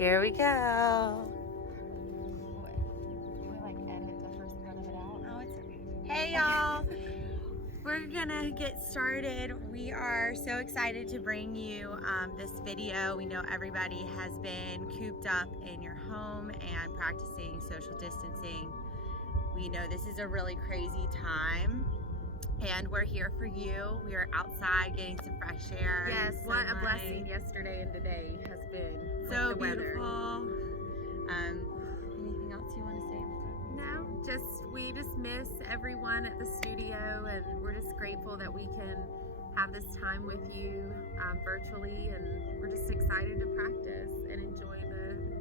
Here we go. We like edit the first part of it out. Oh, it's okay. Hey y'all. We're gonna get started. We are so excited to bring you this video. We know everybody has been cooped up in your home and practicing social distancing. We know this is a really crazy time, and we're here for you. We are outside getting some fresh air. Yes, what a sunlight. blessing yesterday and today has been. So with the beautiful. weather. Anything else you want to say? No, we just miss everyone at the studio, and we're just grateful that we can have this time with you virtually, and we're just excited to practice and enjoy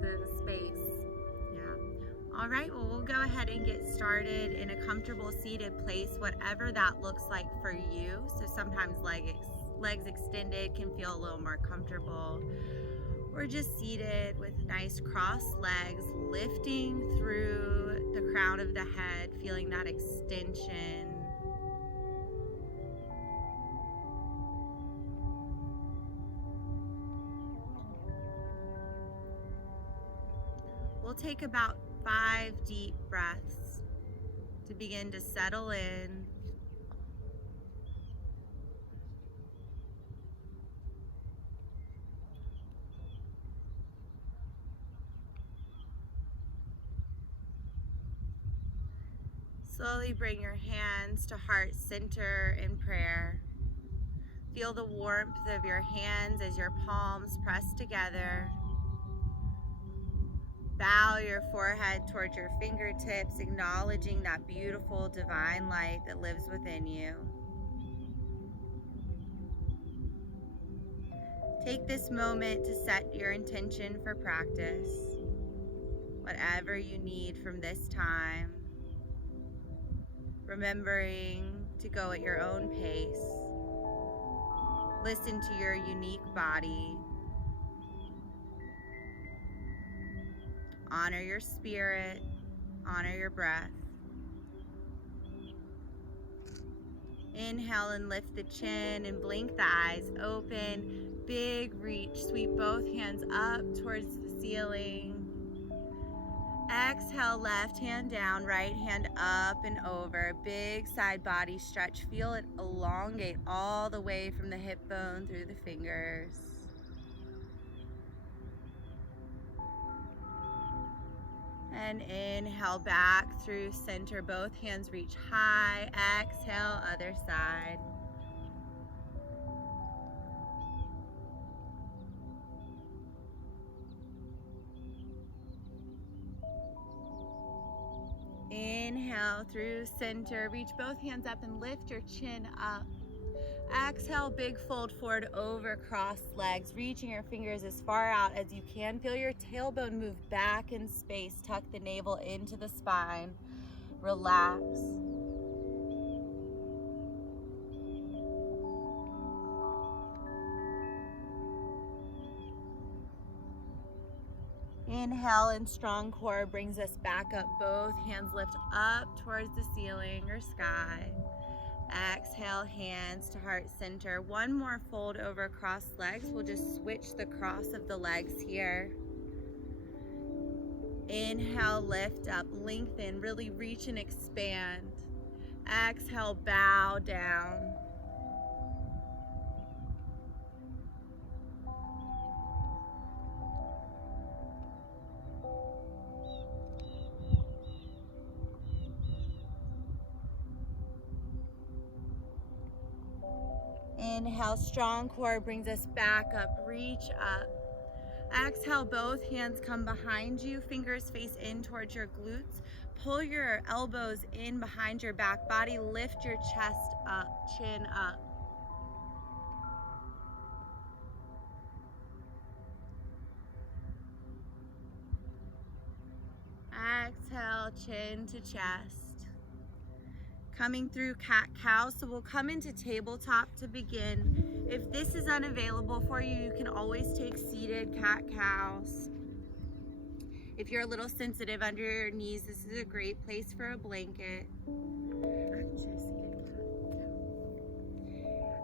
the space. Yeah. All right, well, we'll go ahead and get started in a comfortable seated place, whatever that looks like for you. So sometimes legs extended can feel a little more comfortable. We're just seated with nice crossed legs, lifting through the crown of the head, feeling that extension. We'll take about 5 deep breaths to begin to settle in. Slowly bring your hands to heart center in prayer. Feel the warmth of your hands as your palms press together. Bow your forehead towards your fingertips, acknowledging that beautiful divine light that lives within you. Take this moment to set your intention for practice, whatever you need from this time. Remembering to go at your own pace. Listen to your unique body. Honor your spirit. Honor your breath. Inhale and lift the chin and blink the eyes open. Big reach. Sweep both hands up towards the ceiling. Exhale, left hand down, right hand up and over. Big side body stretch. Feel it elongate all the way from the hip bone through the fingers. And inhale back through center. Both hands reach high. Exhale, other side. Inhale through center. Reach both hands up and lift your chin up. Exhale, big fold forward over crossed legs, reaching your fingers as far out as you can. Feel your tailbone move back in space. Tuck the navel into the spine. Relax. Inhale and strong core brings us back up. Both hands lift up towards the ceiling or sky. Exhale, hands to heart center. One more fold over crossed legs. We'll just switch the cross of the legs here. Inhale, lift up, lengthen, really reach and expand. Exhale, bow down. Inhale, strong core brings us back up, reach up. Exhale, both hands come behind you, fingers face in towards your glutes. Pull your elbows in behind your back body, lift your chest up, chin up. Exhale, chin to chest. Coming through cat-cow, so we'll come into tabletop to begin. If this is unavailable for you, you can always take seated cat-cows. If you're a little sensitive under your knees, this is a great place for a blanket.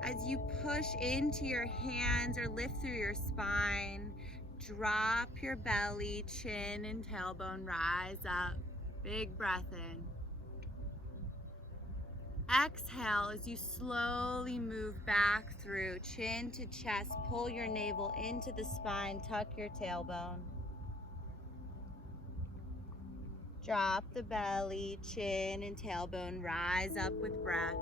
As you push into your hands or lift through your spine, Drop your belly, chin and tailbone, rise up. Big breath in. Exhale as you slowly move back through chin to chest. Pull your navel into the spine, tuck your tailbone. Drop the belly, chin and tailbone, rise up with breath.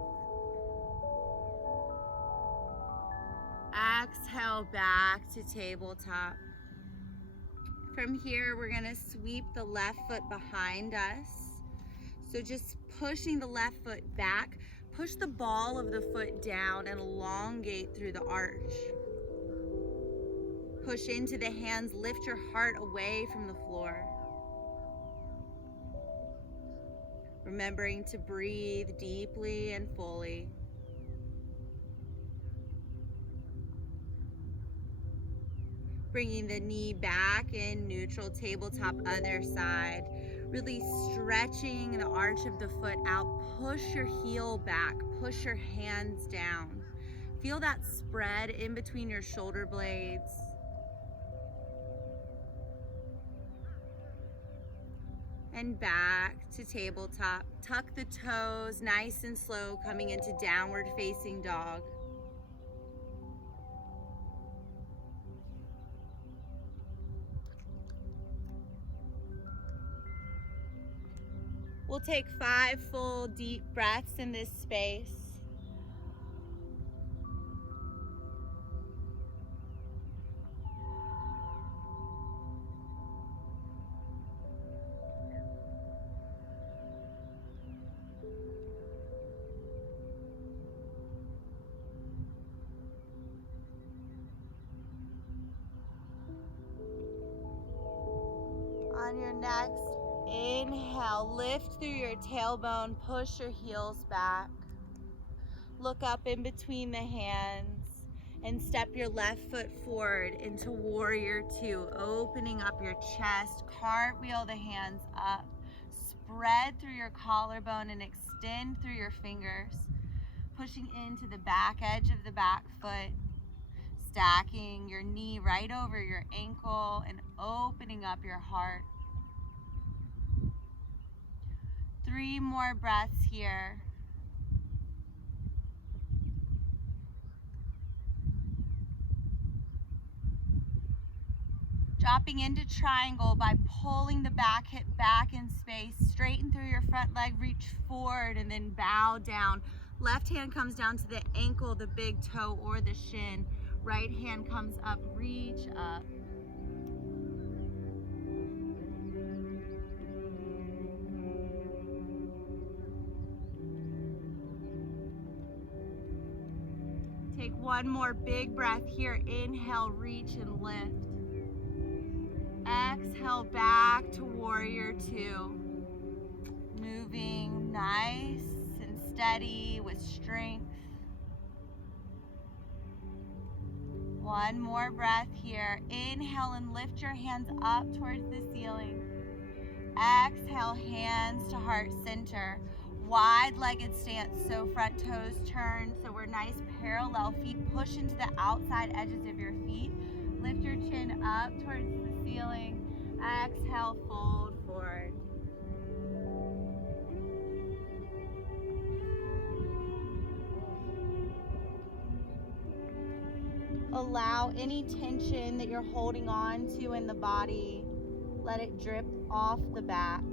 Exhale back to tabletop. From here, we're gonna sweep the left foot behind us. So just pushing the left foot back, push the ball of the foot down and elongate through the arch. Push into the hands, lift your heart away from the floor. Remembering to breathe deeply and fully. Bringing the knee back in neutral, tabletop, other side. Really stretching the arch of the foot out. Push your heel back, push your hands down. Feel that spread in between your shoulder blades. And back to tabletop. Tuck the toes, nice and slow, coming into downward facing dog. We'll take 5 full deep breaths in this space. On your next inhale, lift through your tailbone, push your heels back. Look up in between the hands and step your left foot forward into warrior two, opening up your chest, cartwheel the hands up, spread through your collarbone and extend through your fingers, pushing into the back edge of the back foot, stacking your knee right over your ankle and opening up your heart. 3 more breaths here. Dropping into triangle by pulling the back hip back in space. Straighten through your front leg, reach forward and then bow down. Left hand comes down to the ankle, the big toe, or the shin. Right hand comes up, reach up. Take 1 more big breath here. Inhale, reach and lift. Exhale back to warrior two. Moving nice and steady with strength. 1 more breath here. Inhale and lift your hands up towards the ceiling. Exhale, hands to heart center. Wide-legged stance, so front toes turn, so we're nice parallel. Feet push into the outside edges of your feet. Lift your chin up towards the ceiling. Exhale, fold forward. Allow any tension that you're holding on to in the body, let it drip off the back.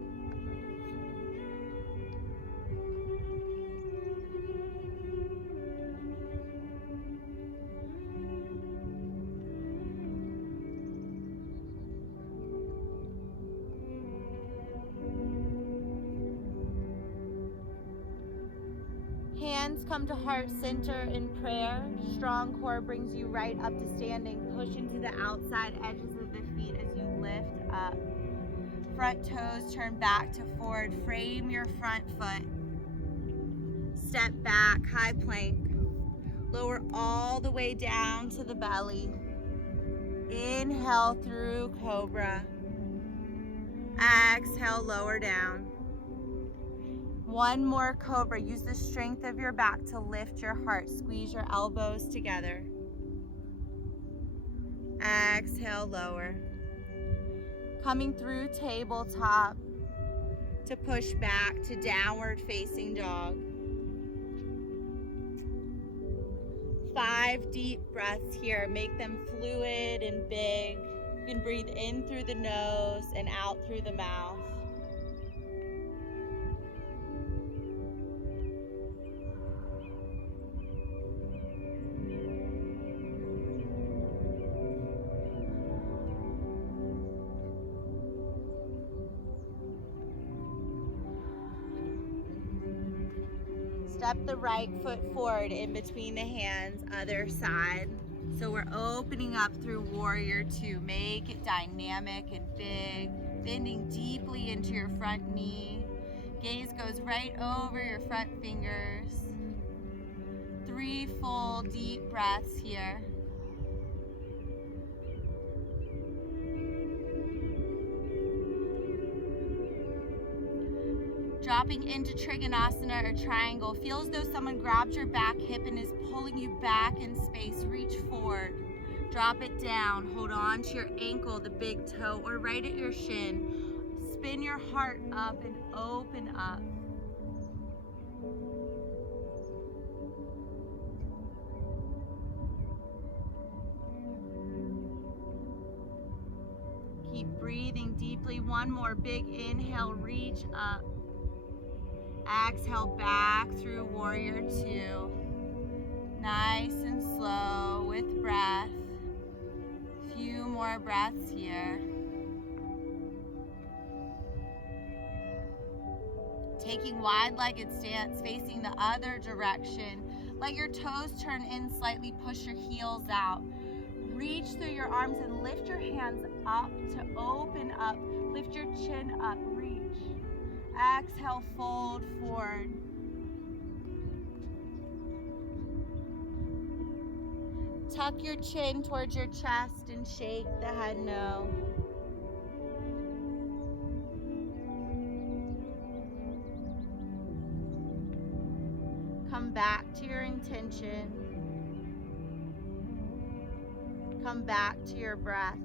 Hands come to heart center in prayer. Strong core brings you right up to standing. Push into the outside edges of the feet as you lift up. Front toes turn back to forward. Frame your front foot. Step back, high plank. Lower all the way down to the belly. Inhale through cobra. Exhale, lower down. 1 more cobra. Use the strength of your back to lift your heart. Squeeze your elbows together. Exhale, lower. Coming through tabletop to push back to downward facing dog. 5 deep breaths here. Make them fluid and big. You can breathe in through the nose and out through the mouth. Step the right foot forward in between the hands, other side. So we're opening up through Warrior Two. Make it dynamic and big, bending deeply into your front knee. Gaze goes right over your front fingers. 3 full deep breaths here. Dropping into Trikonasana or triangle. Feel as though someone grabs your back hip and is pulling you back in space. Reach forward. Drop it down. Hold on to your ankle, the big toe, or right at your shin. Spin your heart up and open up. Keep breathing deeply. One more big inhale. Reach up. Exhale back through Warrior Two. Nice and slow with breath. Few more breaths here. Taking wide-legged stance, facing the other direction. Let your toes turn in slightly, push your heels out. Reach through your arms and lift your hands up to open up. Lift your chin up, reach. Exhale, fold forward. Tuck your chin towards your chest and shake the head no. Come back to your intention. Come back to your breath.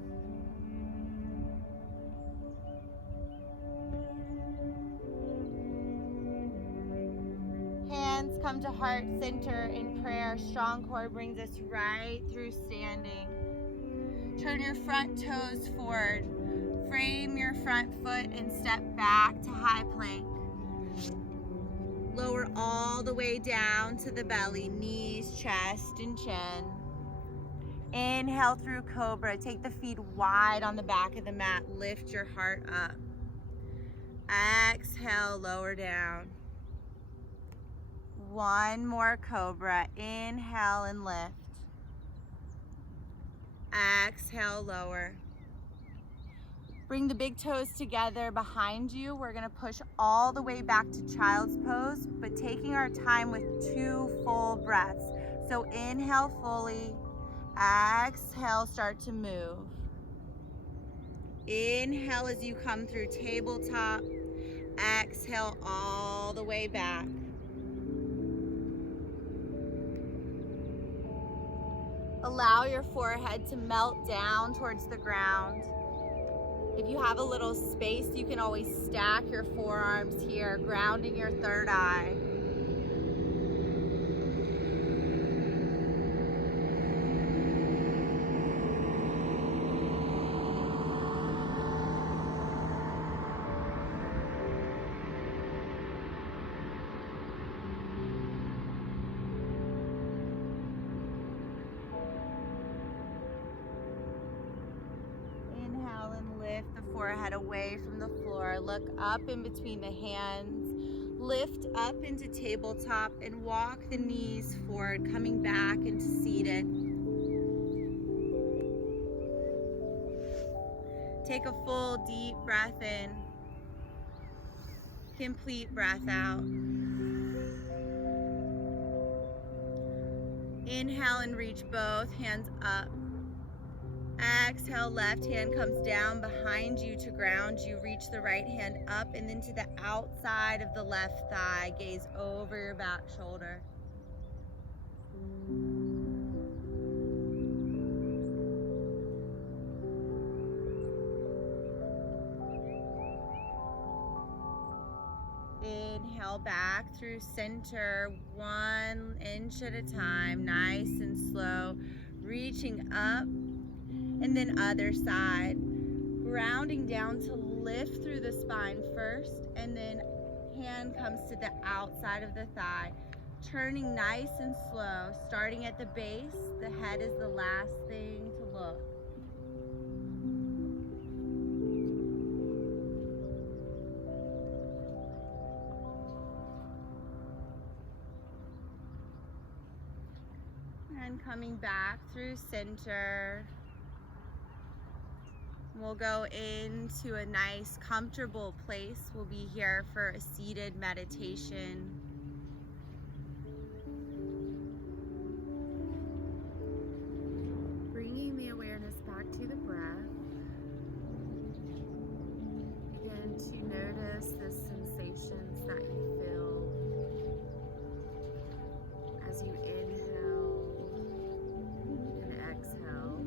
Hands come to heart center in prayer. Strong core brings us right through standing. Turn your front toes forward. Frame your front foot and step back to high plank. Lower all the way down to the belly, knees, chest, and chin. Inhale through cobra. Take the feet wide on the back of the mat. Lift your heart up. Exhale, lower down. One more cobra. Inhale and lift. Exhale, lower. Bring the big toes together behind you. We're gonna push all the way back to child's pose, but taking our time with 2 full breaths. So inhale fully. Exhale, start to move. Inhale as you come through tabletop. Exhale all the way back. Allow your forehead to melt down towards the ground. If you have a little space, you can always stack your forearms here, grounding your third eye. Lift the forehead away from the floor. Look up in between the hands. Lift up into tabletop and walk the knees forward, coming back into seated. Take a full deep breath in. Complete breath out. Inhale and reach both hands up. Exhale, left hand comes down behind you to ground you. Reach the right hand up and then to the outside of the left thigh. Gaze over your back shoulder. Inhale back through center, 1 inch at a time, nice and slow, reaching up, and then other side, grounding down to lift through the spine first, and then hand comes to the outside of the thigh, turning nice and slow, starting at the base. The head is the last thing to look. And coming back through center. We'll go into a nice, comfortable place. We'll be here for a seated meditation. Bringing the awareness back to the breath. Begin to notice the sensations that you feel as you inhale and exhale.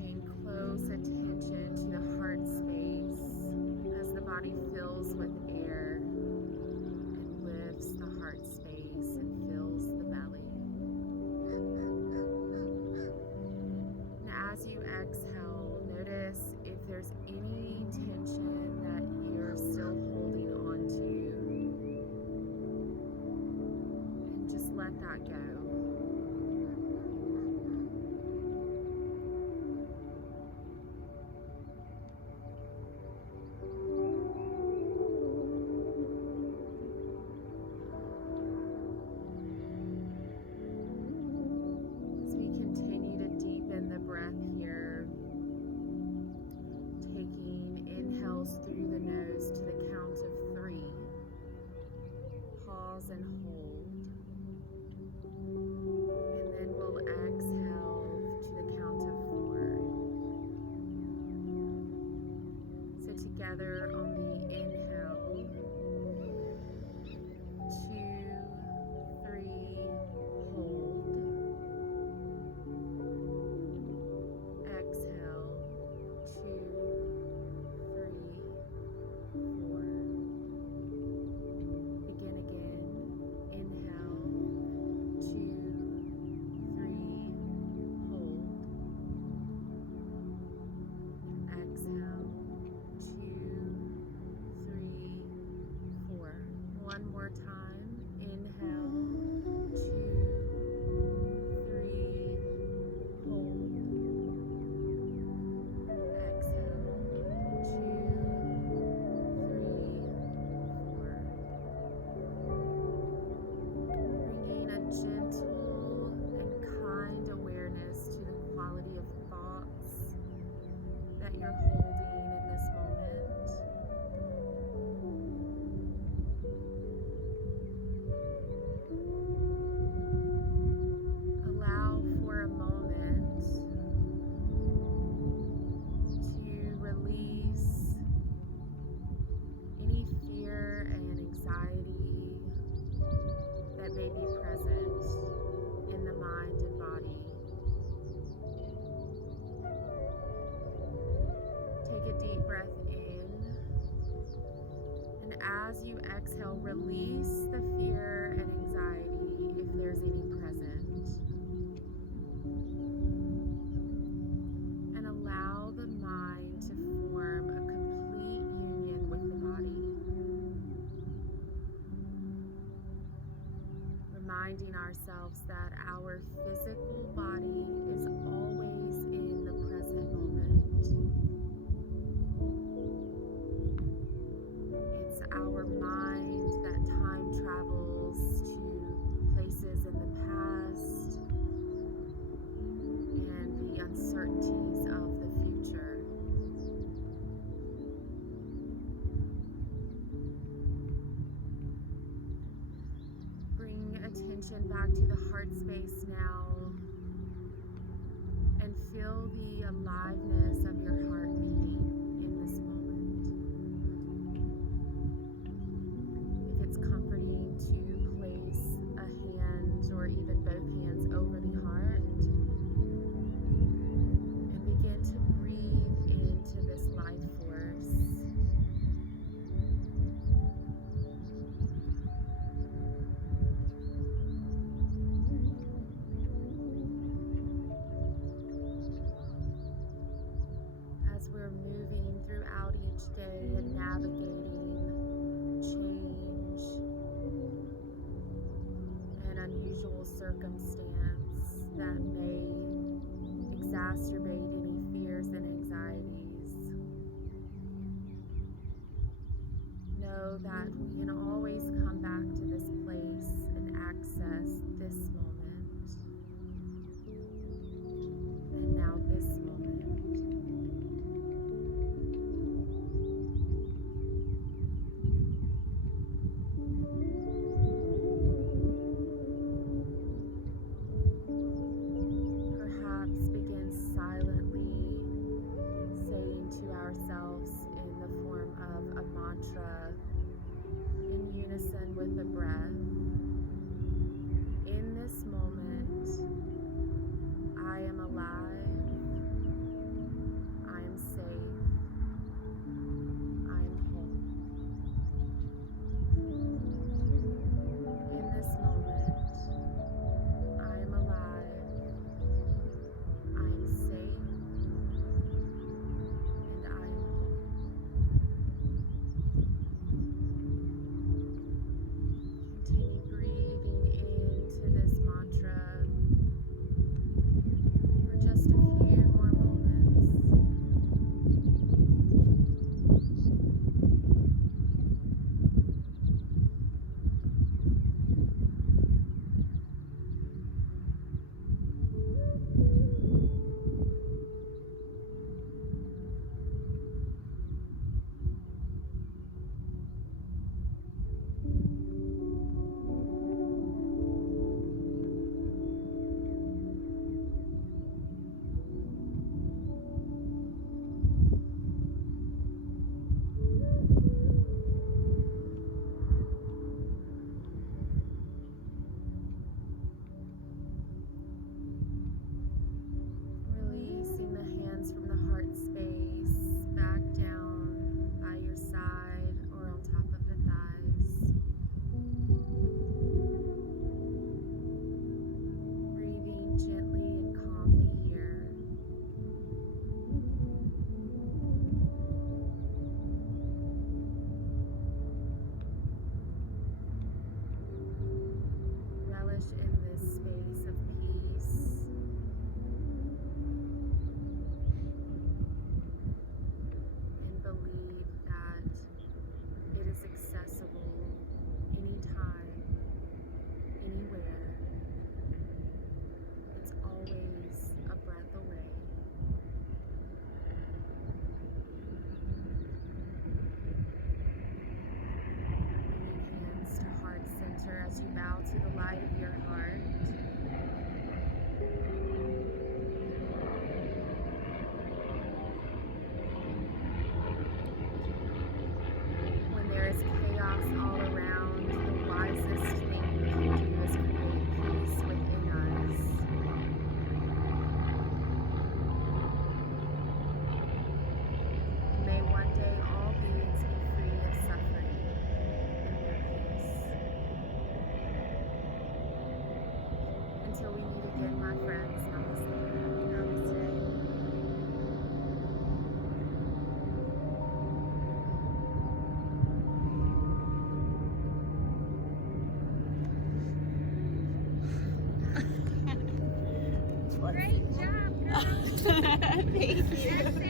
Paying close attention to the heart space as the body fills with air and lifts the heart space and fills the belly. And as you exhale, notice if there's any tension that you're still holding on to, and just let that go. As we continue to deepen the breath here, taking inhales through the nose to the count of 3. Pause and hold. And then we'll exhale to the count of 4. So together on the inhale, 2, 3, hold. Exhale, 2, 3, 4. Begin again. Inhale, 2, 3, hold. Exhale, 2, 3, 4. One more time. Inhale, 2, 3, hold. Exhale, 2, 3, 4. Bringing a gentle and kind awareness to the quality of thoughts that you're holding in this moment. Allow for a moment to release any fear and anxiety that may be present in the mind and body. Take a deep breath in, and as you exhale, release the fear and anxiety if there's any present. And allow the mind to form a complete union with the body. Reminding ourselves that our physical body is always in the present moment. It's our mind that time travels to places in the past and the uncertainties of the future. Bring attention back to the heart space now and feel the aliveness of your heart beating in this moment. If it's comforting to place a hand or even both hands over the heart and begin to breathe into circumstance that may exacerbate any fears and anxieties. Know that we can always come back to this place and access this moment. And now this moment. Perhaps begin silently saying to ourselves in the form of a mantra in unison with the breath. In this moment, I am alive, I am safe, I am whole. In this moment, I am alive, I am safe, and I am whole. Continue breathing into this mantra for just a few more moments. Releasing the hands from the heart space back down by your side or on top of the thighs. Breathing gently and calmly here. Relish in this space of peace. And believe that it is accessible anytime, anywhere. It's always a breath away. Bringing hands to heart center as you bow to the light of your heart. When there is chaos all around, the wisest thing we can do is create peace within us. May one day all beings be free of suffering and their peace. Until we meet again, my friends, namaste. Namaste. Great job, girl. Thank you.